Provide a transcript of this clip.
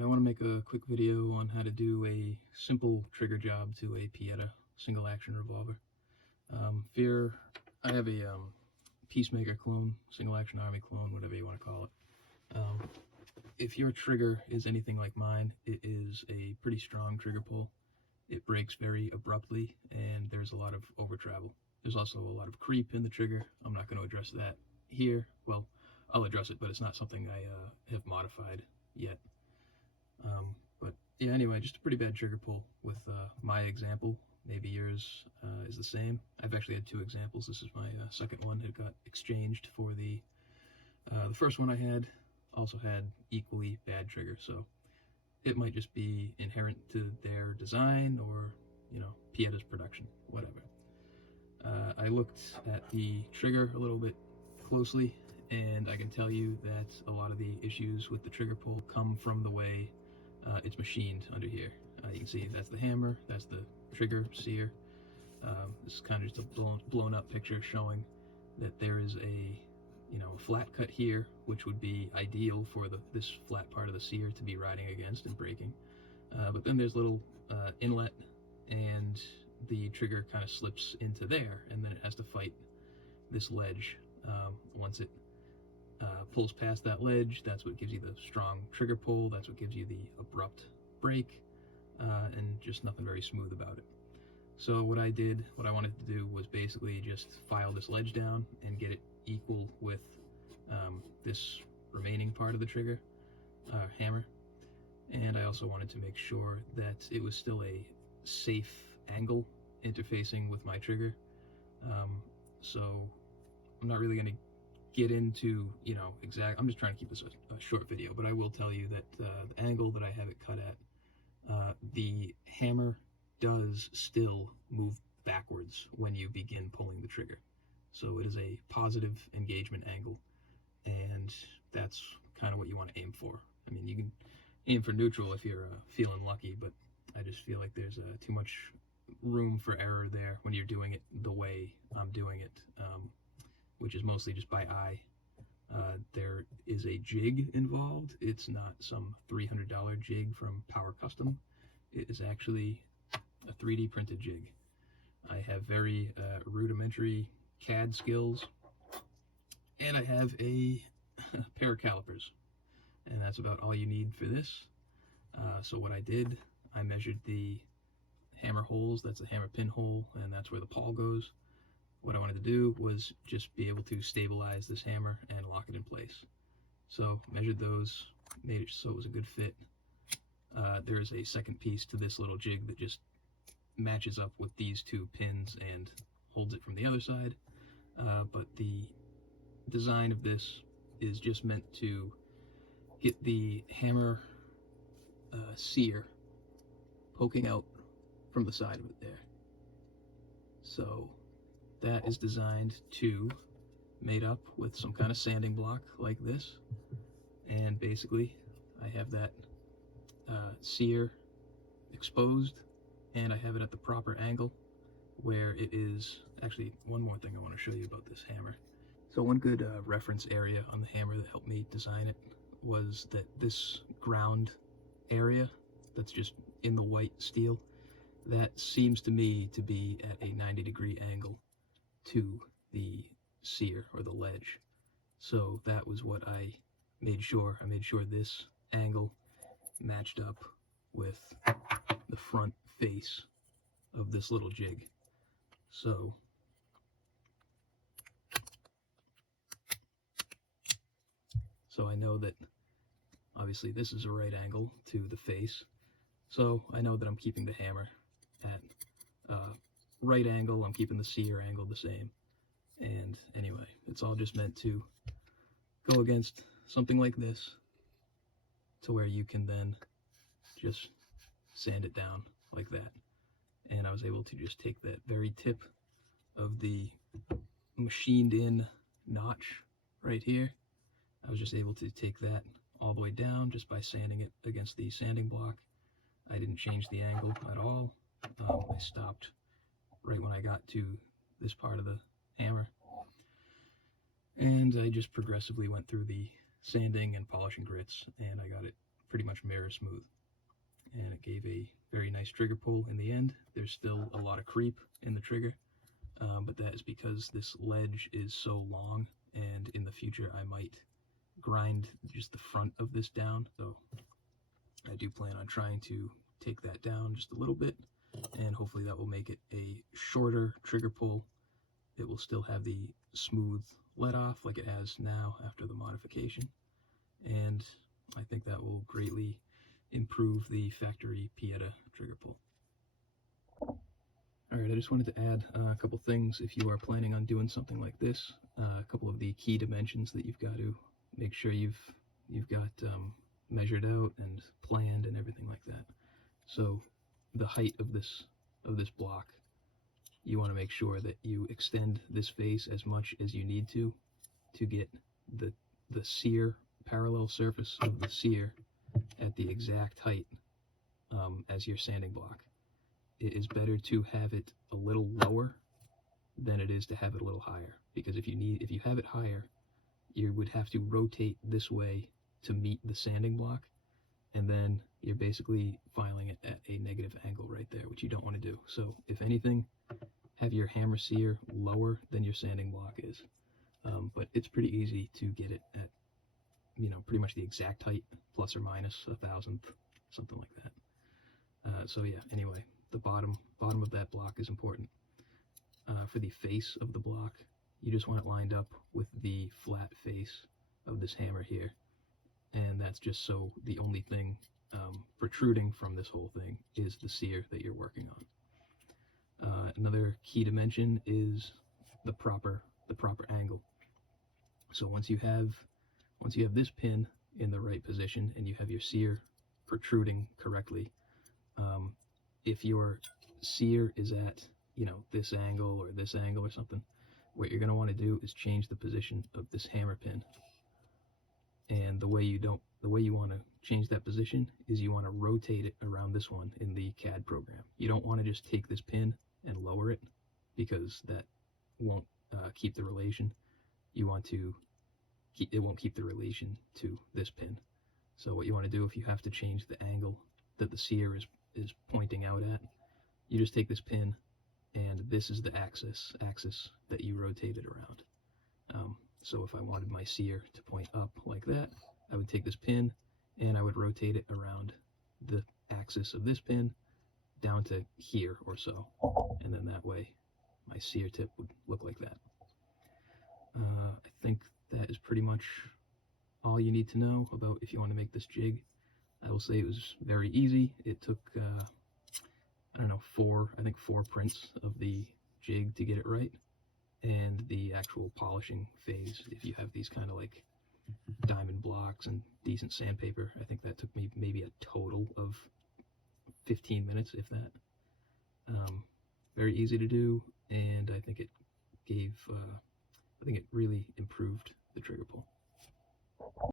Alright, I want to make a quick video on how to do a simple trigger job to a Pietta single action revolver. I have a Peacemaker clone, single action army clone, whatever you want to call it. If your trigger is anything like mine, it is a pretty strong trigger pull. It breaks very abruptly and there's a lot of over travel. There's also a lot of creep in the trigger. I'm not going to address that here. Well, I'll address it, but it's not something I have modified yet. But yeah, anyway, just a pretty bad trigger pull with my example. Maybe yours is the same. I've actually had two examples. This is my second one. It got exchanged for the first one I had. Also had equally bad trigger, so it might just be inherent to their design or, you know, Pietta's production, whatever. I looked at the trigger a little bit closely, and I can tell you that a lot of the issues with the trigger pull come from the way it's machined under here. You can see that's the hammer, that's the trigger sear. This is kind of just a blown up picture showing that there is a flat cut here, which would be ideal for this flat part of the sear to be riding against and breaking. But then there's little inlet, and the trigger kind of slips into there, and then it has to fight this ledge. Once it pulls past that ledge, that's what gives you the strong trigger pull, that's what gives you the abrupt break, and just nothing very smooth about it. So what I wanted to do was basically just file this ledge down and get it equal with this remaining part of the trigger hammer. And I also wanted to make sure that it was still a safe angle interfacing with my trigger. So I'm not really going to get into, I'm just trying to keep this a short video, but I will tell you that the angle that I have it cut at, the hammer does still move backwards when you begin pulling the trigger. So it is a positive engagement angle, and that's kind of what you want to aim for. I mean, you can aim for neutral if you're feeling lucky, but I just feel like there's too much room for error there when you're doing it the way I'm doing it, which is mostly just by eye. There is a jig involved. It's not some $300 jig from Power Custom. It is actually a 3D printed jig. I have very rudimentary CAD skills, and I have a pair of calipers, and that's about all you need for this. So what I did, I measured the hammer holes. That's a hammer pin hole, and that's where the pawl goes. What I wanted to do was just be able to stabilize this hammer and lock it in place. So measured those, made it so it was a good fit. There's a second piece to this little jig that just matches up with these two pins and holds it from the other side. But the design of this is just meant to get the hammer sear poking out from the side of it there. So that is designed to mate up with some kind of sanding block like this, and basically I have that sear exposed, and I have it at the proper angle where it is. Actually, one more thing I want to show you about this hammer. So one good reference area on the hammer that helped me design it was that this ground area that's just in the white steel, that seems to me to be at a 90-degree angle to the sear or the ledge. So that was what I made sure. I made sure this angle matched up with the front face of this little jig. So I know that obviously this is a right angle to the face, so I know that I'm keeping the hammer at right angle. I'm keeping the sear angle the same. And anyway, it's all just meant to go against something like this to where you can then just sand it down like that. And I was able to just take that very tip of the machined in notch right here. I was just able to take that all the way down just by sanding it against the sanding block. I didn't change the angle at all. I stopped right when I got to this part of the hammer, and I just progressively went through the sanding and polishing grits, and I got it pretty much mirror smooth. And it gave a very nice trigger pull in the end. There's still a lot of creep in the trigger, but that is because this ledge is so long, and in the future I might grind just the front of this down. So I do plan on trying to take that down just a little bit, and hopefully that will make it a shorter trigger pull. It will still have the smooth let off like it has now after the modification, and I think that will greatly improve the factory Pietta trigger pull. Alright, I just wanted to add a couple things if you are planning on doing something like this. A couple of the key dimensions that you've got to make sure you've got measured out and planned and everything like that. So the height of this block, you want to make sure that you extend this face as much as you need to get the sear, parallel surface of the sear at the exact height as your sanding block. It is better to have it a little lower than it is to have it a little higher, because if you have it higher, you would have to rotate this way to meet the sanding block, and then you're basically filing it at a negative angle right there, which you don't want to do. So if anything, have your hammer sear lower than your sanding block is. But it's pretty easy to get it at, pretty much the exact height, plus or minus 1/1000th, something like that. So yeah, anyway, the bottom of that block is important. For the face of the block, you just want it lined up with the flat face of this hammer here, and that's just so the only thing protruding from this whole thing is the sear that you're working on. Another key dimension is the proper angle. So once you have this pin in the right position and you have your sear protruding correctly, if your sear is at this angle or something, what you're going to want to do is change the position of this hammer pin. And the way you want to change that position is you want to rotate it around this one in the CAD program. You don't want to just take this pin and lower it, because that won't keep the relation. It won't keep the relation to this pin. So what you want to do, if you have to change the angle that the sear is pointing out at, you just take this pin, and this is the axis that you rotate it around. So if I wanted my sear to point up like that, I would take this pin and I would rotate it around the axis of this pin down to here or so, and then that way my sear tip would look like that. I think that is pretty much all you need to know about if you want to make this jig. I will say it was very easy. It took I don't know, four prints of the jig to get it right, and the actual polishing phase, if you have these kind of like diamond blocks and decent sandpaper, I think that took me maybe a total of 15 minutes, if that. Very easy to do, and I think it really improved the trigger pull.